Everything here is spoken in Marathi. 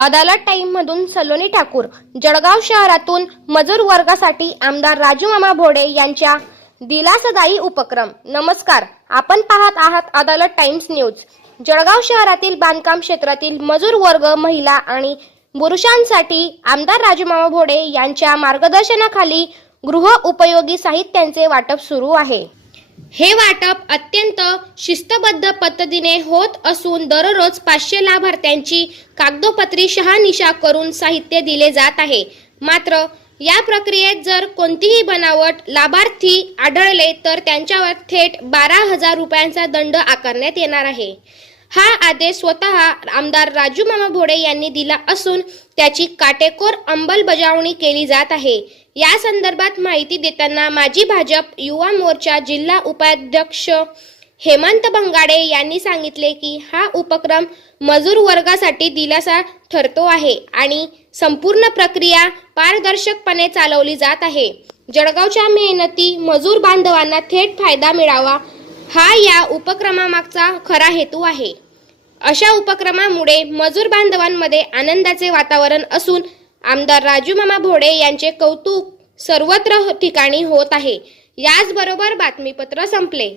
अदालत टाइम मधून सलोनी ठाकूर जळगाव शहरातून मजूर वर्गासाठी आमदार राजूमामा भोडे यांच्या दिलासदायी उपक्रम. नमस्कार आपण पाहत आहात अदालत टाइम्स न्यूज जळगाव शहरातील बांधकाम क्षेत्रातील मजूर वर्ग महिला आणि पुरुषांसाठी आमदार राजूमामा भोडे यांच्या मार्गदर्शनाखाली गृह उपयोगी साहित्यांचे वाटप सुरू आहे. हे वाटप अत्यंत शिस्तबद्ध पद्धतीने होत असून दररोज पाचशे लाभार्थ्यांची कागदोपत्री शहानिशा करून साहित्य दिले जात आहे. मात्र या प्रक्रियेत जर कोणतीही बनावट लाभार्थी आढळले तर त्यांच्यावर थेट बारा हजार रुपयांचा दंड आकारण्यात येणार आहे. हा आदेश स्वतः आमदार राजू मामा भोडे यांनी दिला असून त्याची काटेकोर अंमलबजावणी केली जात आहे. या संदर्भात माहिती देताना माजी भाजप युवा मोर्चा जिल्हा उपाध्यक्ष हेमंत बंगाडे यांनी सांगितले की हा उपक्रम मजूर वर्गासाठी दिलासा ठरतो आहे आणि संपूर्ण प्रक्रिया पारदर्शकपणे चालवली जात आहे. जळगावच्या मेहनती मजूर बांधवांना थेट फायदा मिळावा हा या उपक्रमामागचा खरा हेतू आहे. अशा उपक्रमामुळे मजूर बांधवांमध्ये आनंदाचे वातावरण असून आमदार राजू मामा भोडे यांचे कौतुक सर्वत्र ठिकाणी होत आहे. याचबरोबर बातमीपत्र संपले.